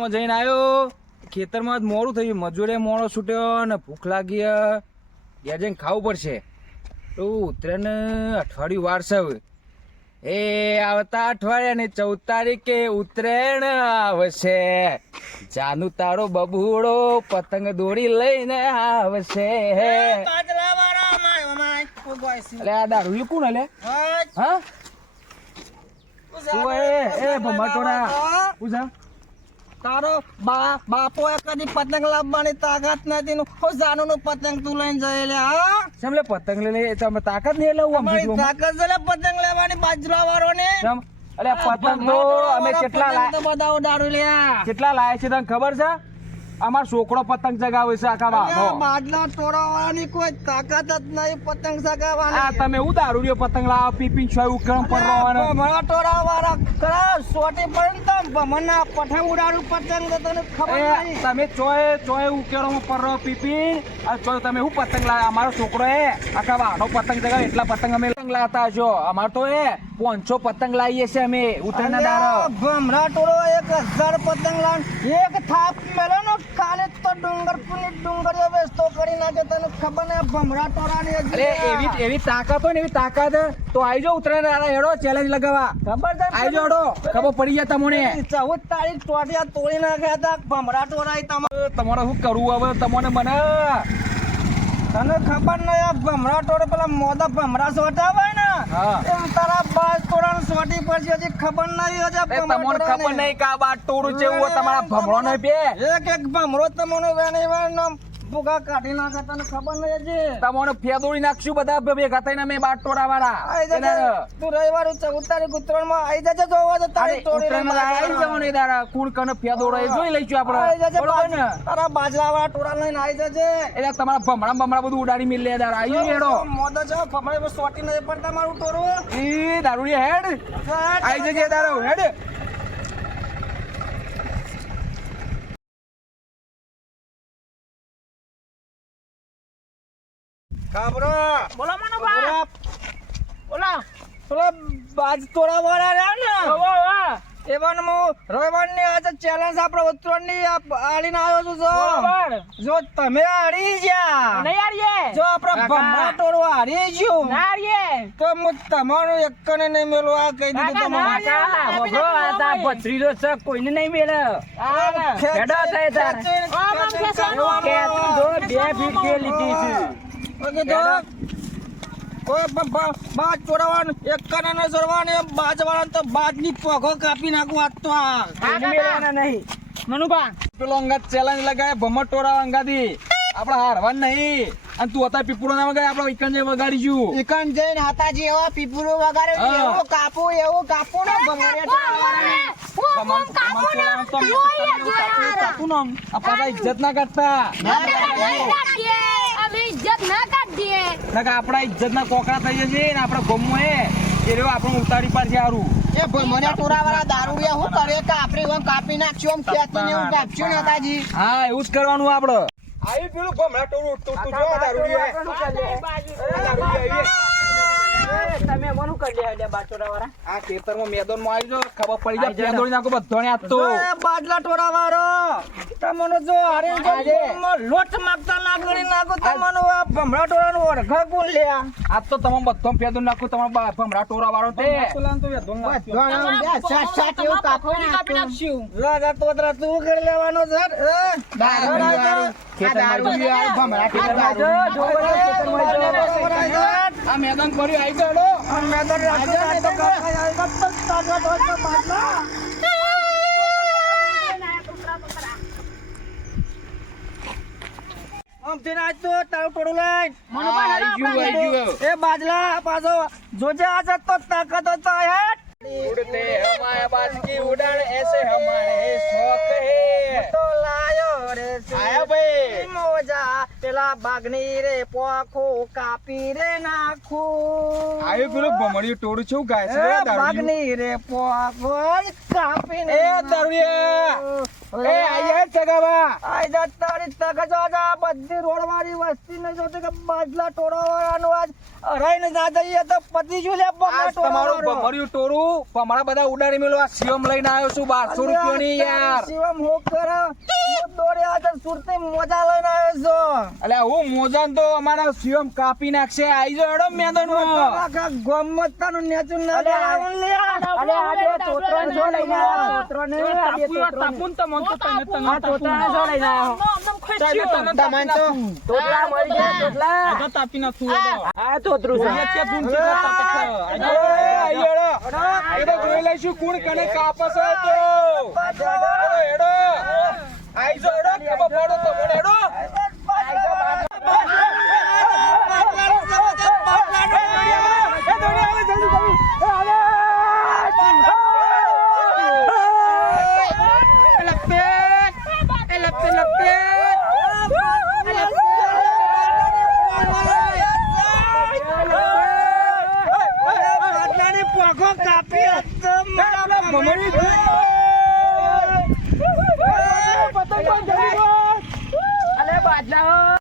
ખેતરમાં જઈને આવ્યો. ખેતરમાં મોડું થયું, મજૂરે મોડો છૂટ્યો ને ભૂખ લાગી. ઘેર જઈને ખાવું પડશે. તો ઉત્તરાયણ અઠવાડિયું વાર છે. એ આવતા અઠવાડિયા ને 14 તારીખે ઉત્તરાયણ આવશે. જાનુ તારો બબુડો પતંગ દોરી લઈને આવશે. અલે આ દારૂ કોણ હલે? હા તારો બાપો કદી પતંગ લાવવાની તાકાત નથી. જાનુ નું પતંગ તું લઈને જઈ પતંગ લઈને તમે તાકાત નહીં લાવું? તાકાત પતંગ લેવાની બાજરા વાળો ને. અરે પતંગ તો અમે બધા દારૂ લ્યા કેટલા લાયા છે તને ખબર છે? અમાર છોકરો પતંગ ચગાવે છે આખા બાદલા તોડવાની કોઈ તાકાત જ નહીં. પતંગ ચગાવવાની તમે હું દારૂડિયો પતંગ લાવ પીપી છો ઉકળમ પડવાનો ભમરા તોડા વાળા કરા સોટી પડી તો ભમરના પઠા ઉડાડું પતંગ તને ખબર નહીં. તમે ચોય ઉકેળો પરરો પીપી ચોય તમે હું પતંગ લાવ? અમારો છોકરો આખા વાહનો પતંગ ચગાવે એટલા પતંગ અમે લાવતા છો. અમાર તો 500 પતંગ લાવીએ છે અમે ઉત્તરાયણના દાડો. ભમરા તોડો 1000 પતંગ લાવ એક થાપ મેલો ને કાલે તો ડુંગરીઓ વેચતો કરી નાખે. તને ખબર ને ભમરા તોડાની એવી તાકાત હોય ને એવી તાકાત તો આવી જાઓ ઉત્તરાયણ હેડો ચેલેન્જ લગાવવા. ખબર છે આવી જાઓ હેડો, ખબર પડી જાય તમને. 14 તારીખ ટોટિયા તોડી નાખ્યા હતા. ભમરા તોડાય તમારે શું કરવું હવે? તમને મને તને ખબર નહીં આ ભમરા તોડે પેલા મોદા ભમરા સોટાવાય ને એમ તારા બાજ તોડાનું સોટી પડશે. હજી ખબર નહીં તમને ખબર નહીં કે આ બાદ ટોળું છે એવું તમારા ભમરો નહીં બે એક ભમરો તમને વેણી ભૂગા કાઢી નાખે. તને ખબર નહીં હજી તમને ફેદોડી નાખશું બધા ભેગા થઈને અમે બાદ ટોળા વાળા. તું રવિવાર 14 તારીખ ઉત્તરાયણમાં આવી જજે જોવા તો તારી આવી જવાનું દાડા કુણ કને ફેદોડે જોઈ લઈશું આપણે. તારા બાજરા વાળા ટોળા લઈને આવી જજે. એટલે તમારા ભમરા બધું ઉડાડી મિલે દાડા આવી હેડો. મોદો છે ભમરા સોટી નહીં પડતા મારું ટોરું. ઈ દારૂડી હેડ આવી જજે દાડો હેડ. બોલો માનો બા બોલા બાજ તોડા વાળા રહ્યા ને એવાનું રવિવારની આજે ચેલેન્જ આપણે ઉત્તરાયણની આડીને આવ્યો છું. જો તમે હારી ગયા નહીં હારીએ. જો આપણે ભમરા તોડો હારી ગયું ના હારીએ. તો હું તમારું એકને નહીં મેલું. આ કહી દીધું તમારે ભત્રીજો છે કોઈને નહીં મેળે. બાજ ચોરાવાનું એક કને ન ચોરવાનું બાજ વાળા તો બાજ ની પગો કાપી નાખું. આજ તો નહીં મનુભા પેલો અંગાત ચેલેન્જ લગાય ભમર ટોળા અંગાથી આપડે હારવાનું નહીં. અને તું હતા પીપળો ના વગાડે આપડે ઇકંજે વગાડીશું. ઇકન જઈને હાતાજી એવા પીપળો વગાડે એવું કાપું ને ઇજ્જત ના કરતા આપડા ઇજ્જત ના કોકરા થઈ જશે ને આપડા ગમો આપણને ઉતારી પાડશે સારું. એ મને ટોરા વાળા દારૂડિયા હું કરે કે આપણે કાપી નાખશું એમ ખેતી એવું કાપશું નેતાજી. હા એવું જ કરવાનું આપડે. આવી પેલું ભમરા ટોળું તું જો તમે મનું કરી લે બાટોરા વાળા. આ ખેતરમાં મેદાન માં આવી જો ખબર પડી જાય ફેંદોડી નાખો બધો ને આ તો બાદલા ટોરા વાળો તમને જો હારે લોટ માગતા ના ગણી નાખો. તમને આ ભમરા ટોરા નું ઓળખા કોણ લે? આજ તો તમે બધો ફેંદોડી નાખો. તમારા ભમરા ટોરા વાળો તે કાપી નાખશું. રાજા તોતરા તું કરી લેવાનો આ મેદાન કર્યું આવી ગયો. એ બાજલા પાછો જોજે આજે તો તાકાત હતો. उड़ते हमारे बाज की उड़ान ऐसे हमारे शौक है તો લાયો રે આયા ભાઈ મોજા પેલા બાગની રે પોખો કાપી રે નાખું. આયો પેલું ભમરિયું ટોળું છું ગાય છે દારૂડિયું. બાગની રે પોખો કાપી ને એ દારૂડિયા એ આયા ચગાવા આઈ જા તારી તક જો બધી રોડવાળી વસ્તી ને જોતે કે બાજલા ટોળાવાળાનો આજ અરાઈને ના જઈએ તો પતિ જો લે તમારું ભમરિયું ટોળું હું ભમરા બધા ઉડાડી મેલો આ શિવમ લઈને આવ્યો છું 1200 રૂપિયાની યાર. શિવમ હું કરે હું દોડે આજે સુરતી મોજા લઈને આવ્યો છું. અલ્યા હું મોજાન તો અમારા શિવમ કાપી નાખશે. આઈ જાઓ હેડો મેદાનમાં. આખા ગોમતાનું નેચું ના દેવાનું લે. અલે આ તોતરાને જો લઈને આવ્યો. તોતરાને તાપુન તો મન તો તને તોતરાને જો લઈને આવ્યો. તમને તો તોતરા મરી ગયા તોતરા. આ તો તાપી નાખું હેડો. આ તોતરું છે. કે ધૂમ છે તો તાપે છે. આઈ હેડો. એ તો જોઈ લઈશું કોણ કને કાપશે તો. હેડો. આઈ જાઓ હેડો. કે બફાડો તો મને હેડો. અલે બાદલા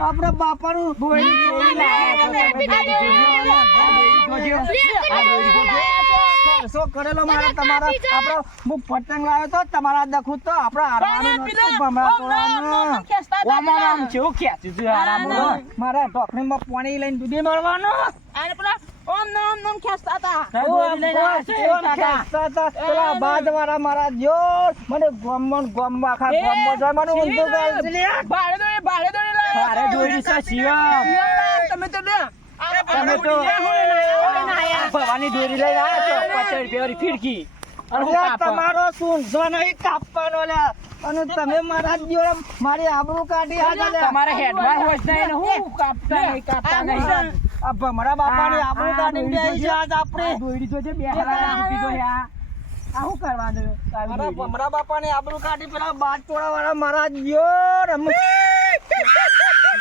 આપણા બાપાનું ખર્ચો કરેલો મારા તમારા આપણો હું પતંગ લાવ્યો તો તમારા દખું તો આપણા હારવાનું નતું ભમરા તોડવાનું. ઓમામ જેવું ખેંચ્યું છે હારામાં. મારા ઢોકણીમાં પાણી લઈને દૂધી મળવાનું. આને પેલા ઓમ નમ ખેંચતા હતા. ઓમ ખેંચતા હતા. પેલા બાજવાળા મારા જોર મને ગોમમાં આખા ગોમમાં જોર મને ઊંધું ગાળ છે લે. ભાડે દોડી છે શિવમ. તમે તો લે તમે તો ભવાની દોરી લઈને આવ્યા છો 50 રૂપિયાની ફિરકી. અને હું અરે કાપો. તમારો સૂંઢો નહીં કાપવાનો લે. અને તમે મારા જોડે મારી આબરૂ કાઢી આજા લે. તમારે હેડમાં હોય છે ને હું કાપતા નહીં. આ ભમરા બાપાની આબરૂ કાઢીને બેસી છે આજ આપણે. દોરી તો છે બે હારા દીધો છે આ. આ શું કરવાનું? મારા ભમરા બાપાની આબરૂ કાઢી પેલા બાદ તોડા વાળા મારા જોર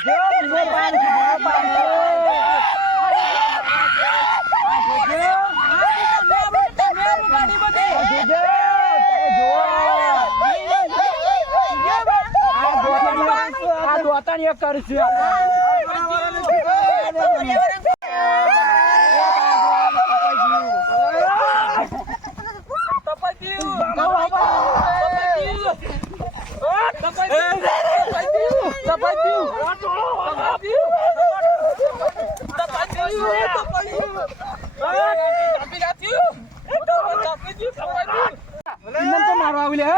જો બીજો બાદ આ દોતાની એક કરું છું. મારવા આવી લે હે?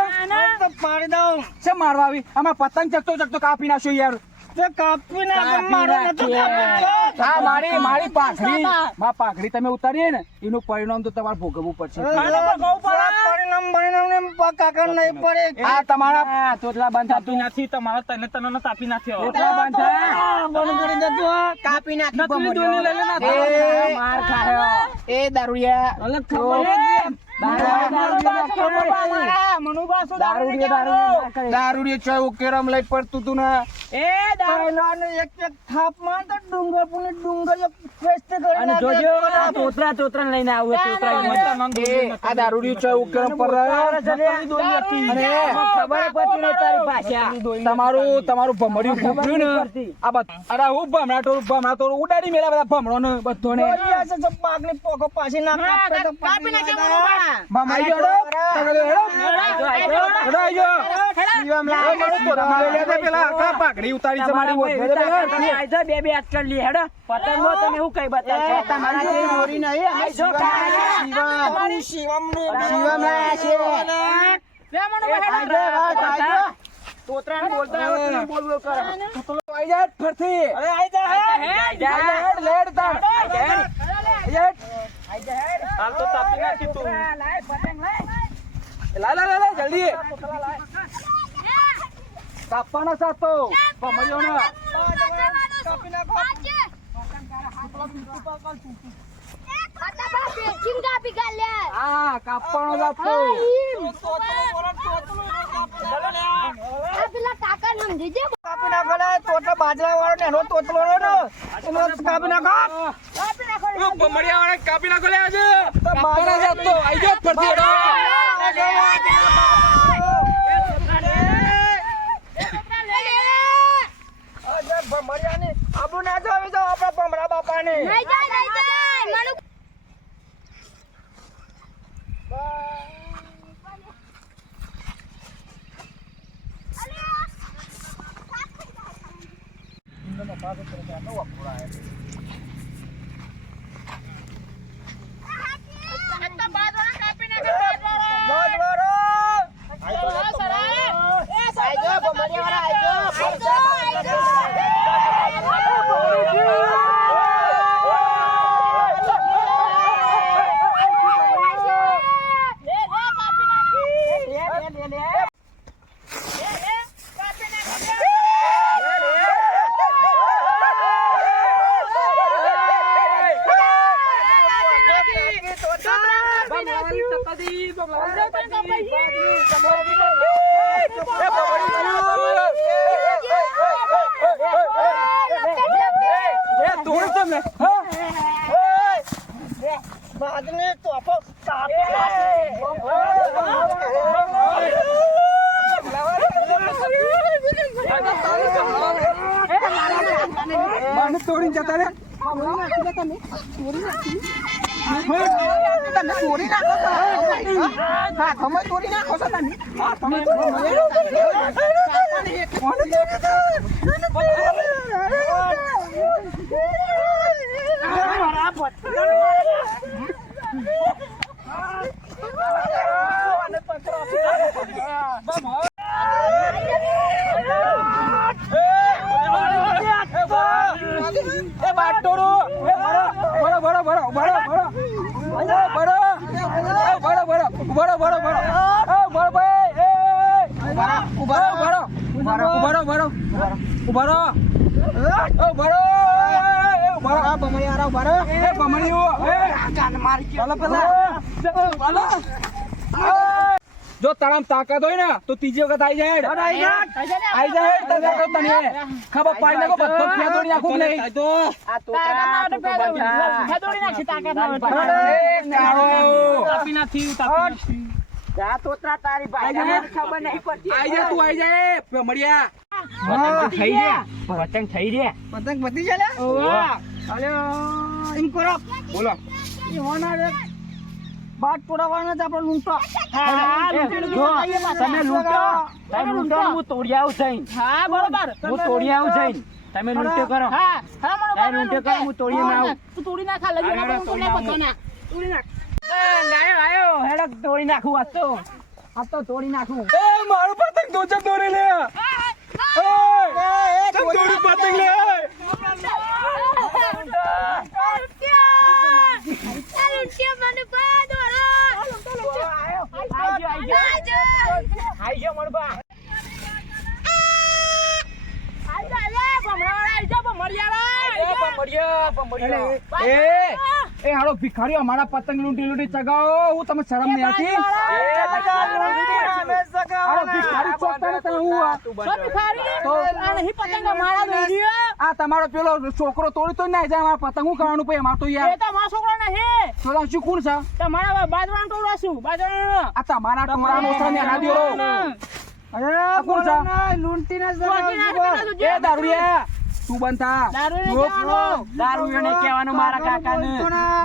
પાડી દઉં છે મારવા આવી? આમાં પતંગ ચકતો કાપી નાખ્યો યાર. તે કાપી નાખે મારો નતો કાપતો. આ મારી પાઘડી માં પાઘડી તમે ઉતારીએ ને એનું પરિણામ તો તમારે ભોગવવું પડશે. પરિણામ ને કાકા નહીં પડે. આ તમારા તોતલા બંધ તાપી નાખી તમારા તને તાપી નાખ્યો. તોતલા બંધ બંધ કરી દેજો. કાપી નાખી નકલી દોરી લઈ લે ને. માર ખાયો. એ દારૂડિયા અલે ખબર દારૂડિયો ચોય કેરમ લઈ પડતું તું ને. પહેલાને એક એક થાપમાં તો ડુંગર પુની ડુંગર વેસ્ટ કરી અને નાખે. જોજો આ તોતરા લઈને આવું આ દારૂડિયો ચોય કેરમ પર રહ્યો. અને ખબર પડતી નહીં તારી ભાષા. તમારું ભમર્યું ફૂટ્યું ને આ અરે હું ભમરા ટોળું ઉડાડી મેળા બધા ભમરો ને બધો ને દોરી હશે તો પાકની પોકો પાછી ના કાપે તો કાપી નાખે ભમાઈ ગયો પાઘડી ઉતારી છે મારી બે અટકર લી હેડો પતંગો તમે હું કઈ બતાવશો તમારી જે દોરી નહીં અમે આઈ જો તમારી શિવમની શિવમ ના છે. લે મનો તોતરા બોલતા હોય બોલ બોલ કરે. આઈ જા ફરથી. અરે આઈ જા લેડ તાર. હાલ તો તાપી નાખી તું. લા જલ્દી. કાપવાનો સાતો ભમરીઓનો. કાપી નાખો. હા કાપવાનો સાતો. કાપી નાખો લે. તોતલો બાજરા વાળો ને એનો તોતલો રહ્યો ને એનો કાપી નાખો. ભમરીયાવાળા કાપી નાખો લે આજે. કાપવાનો સાતો આઈ ગયો ફરતી હેડો. ભમરિયાની આબુ ના જોવી જાવ આપણા ભમરા બાપાની. બાદની તોફો તોડીને જતા રે. તમે તોડી નાખો છો. હા તમે તોડી નાખો છો તમે. હા તમે જો તારામ તાકાત હોય ને તો ત્રીજી વખત આવી જાય. આવી જાય તને ખબર પાડી નાખો. બધો ફેર તોડી નાખું કે નહીં. તાપી નાખી, તાપી નાખી. તારી ભાઈ ખબર નહીં પડતી. આઈ જા તું આઈ જા ભમરિયા. પતંગ થઈ રહ્યા. પતંગ પતી જાય. એમ કરો બોલો. બાટ તોડાવવાનો જ આપણો લૂંટો. તમે લૂંટો, હું તોડી આવું થઈને. હા બરોબર. હું તોડી આવું થઈને. તમે લૂંટો કરો. હા હા તમે લૂંટો કરો, હું તોડી ના આવું. તું તોડી નાખા લઈ અરે, તોડી નાખું. હેડક તોડી નાખું આજ તો. આજ તો તોડી નાખું. એ મારું પતંગ તો છે દોરી લે. દોરી પતંગ લે. આઈ ગયો મણબા. એ હાલો ભિખારીઓ અમારા પતંગ લૂંટી લૂંટી ચગાવો. હું તમે શરમ નહીં આવતી? હાલો ભિખારી ચોકતા ને તમે હું આ? આ તમારો પેલો છોકરો તોડી તો ના જાય. અમારા પતંગ હું કરવાનું પછી અમારે તો યાર તો શું કોણ છે? તમારા બાજવાનું ટોળા શું બાજવાનું આ તમારા ટોળાનો છે ને ના દેવો. અરે કોણ છે? લૂંટીને એ દારૂડિયા તું બનતા દારૂડિયો નહીં કહેવાનું મારા કાકાને.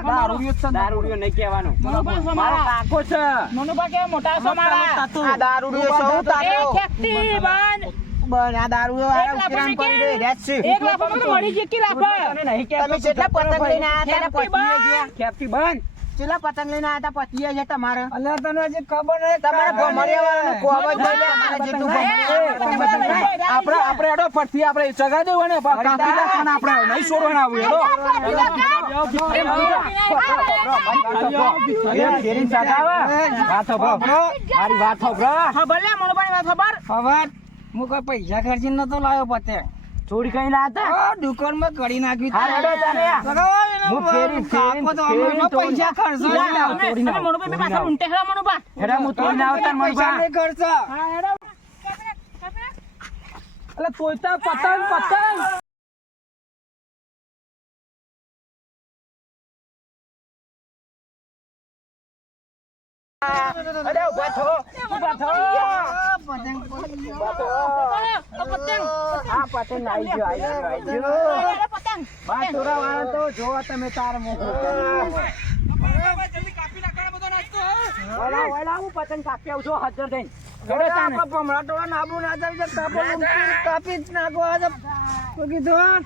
દારૂડિયો જ છે ને. દારૂડિયો નહીં કહેવાનું. મનોભાઈ મારો કાકો છે. મનુભા કે મોટા છો મારા આ દારૂડિયો સૌ એ તારો ખેતી બંધ બન આ દારૂડિયો આયા ઉતરાણ કરી દે રેત છે. એક લાખ તો મળી જેકી રાખો તને નહીં કહેતો. તમે કેટલા પતંગ લઈને આયા હતા? પતિએ ગયા. ખેપતી બંધ. કેટલા પતંગ લઈને આયા હતા? પતિએ છે તમારે. અલ્યા તને હજી ખબર નહીં. તમારા ભમરિયાવાળાનું કોમ જ બોલે. અમારા જેટલું ભમરિયા. આપણે એડો પરથી આપણે ચગા દેવો ને કાપી નાખવાના. આપણે નહીં છોડવાના આવું એડો. ફેરીને ચગાવે. વાત સાંભળો. મારી વાત સાંભળો. ખબર લે મનુભાઈ વાત ખબર ખબર હું કોઈ પૈસા ખર્ચીને નતો લાવ્યો પતંગ. ચોરી કઈ ના હતા દુકાનમાં કરી નાખ્યું હા, હેડો તારે. લગાવો એને. હું ફેરી- કાકો તો હમણાં પૈસા ખર્ચો લે, ના. ચોરી ના. મનુભાઈ પાછા ઊંટે હેડા મનુભા. હેડા હું ચોરી ના આવતા પૈસા મનુભા. નહીં ખર્ચા. હા, હેડો. અલા તોયતા પતંગ પતંગ. અરે ઉભા થો, ઉભા થો. પતંગ આ પતંગ આવી ગયો, આવી ગયો. બા ચોરાવાળા તો જોવો તમે તાર મોકો. વળા હું પતંગ કાપી આવું છું હાજર થઈને. ઘરે આપણા ભમરાટોળા નાબુ ના જાય છે, કાપો લૂંટી કાપી જ નાખો. આજે શું કીધું?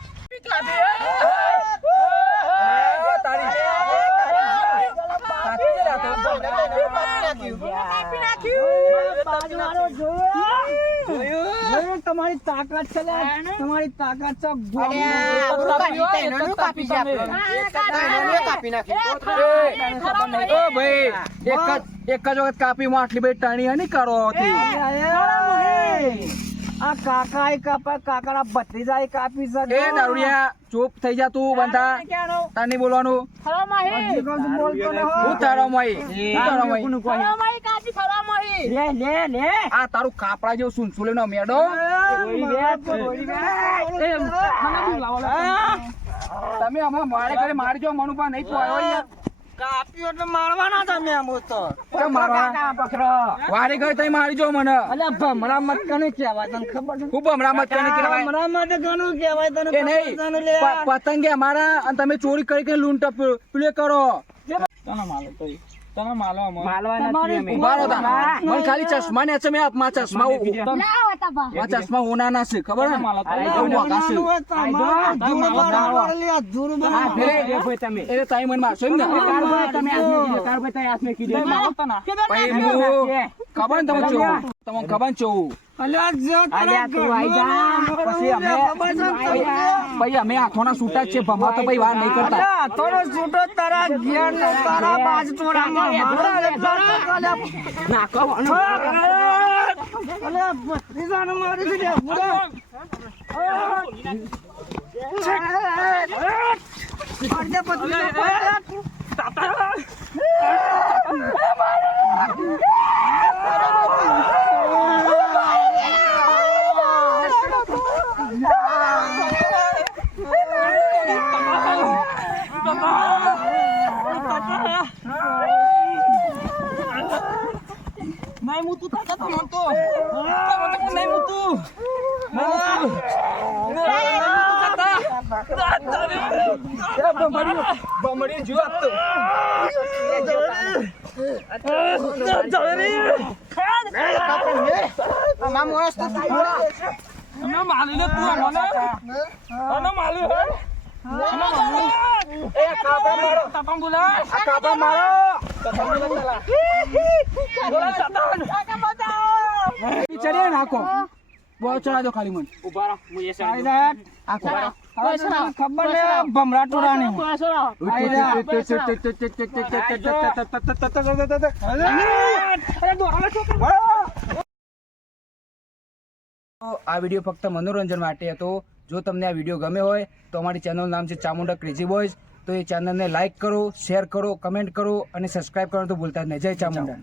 જોયું? તમારી તાકાત છે લે. તમારી તાકાત છે. ઓ ભાઈ એક જ વખત કાપી માં આટલી બધી ટણી હની કરો હતી. આ કાકા કાકા ભત્રીજા કાપી શકે. એ દારૂડિયા ચૂપ થઈ જા તું બંધા તાર નહીં બોલવાનું. હજી કશું બોલતો ન હોય. હું તારો મય લે લે લે. આ તારું કાપડા જેવું સુનસુલી નો મેડો. તમે હમણાં મારે ઘરે મારજો મનુભા નહીં પોયો યાર. કાપ્યું એટલે મારવાના તમે આમ તો. કેમ મારવા? વારે ઘરે તઈ મારજો મને. અલ્યા ભમરા મત કને કહેવાય તને ખબર છે? ખૂબ હમણાં મત કરીને કહેવાય. ભમરા માટે ઘણું કહેવાય તને એ નહીં ખબર છે ને લે? પતંગ અમારા અને તમે ચોરી કરી લૂંટ પેલું કરો. માલવા નથી અમે. ઉભા રહો તા. મને ખાલી ચશ્મા ને છે મેં આપમાં ચશ્મા હોનાના છે ખબર ને બહુ મોંઘા છે. એટલે તાઈ મને મારશો એમ ને કારભાઈ તમે કારભાઈ તમે હાથમાં કીધું. પછી હું ખબર ને તમે ચોવું તમને ખબર ને ચોવું અલ્યા તું આઈ જા. પછી અમે આંખોના છૂટા જ છે ભમા તો ભાઈ વાર નહીં કરતા. થોડો છૂટો તારા ઘેર ને તારા બાજ ચોરામાં. નાખો અલ્યા ભત્રીજાને મારી દીધે. અડધે ભત્રીજા નહીં હું તું તાકાત મળતો નહીં હું તું બમડી જો આપતો ચડે નાખો બહુ ચડા દો ખાલી મને ઉભા રહો હું એ સાઈડ ખબર ને ભમરાટોળાની. આ વિડીયો ફક્ત મનોરંજન માટે હતો. જો તમને આ વિડીયો ગમે હોય તો અમારી ચેનલનું નામ છે ચામુંડા ક્રેઝી બોયઝ. તો એ ચેનલને લાઈક કરો, શેર કરો, કમેન્ટ કરો અને સબસ્ક્રાઇબ કરવાનું તો ભૂલતા જ નહીં. જય ચામુંડા.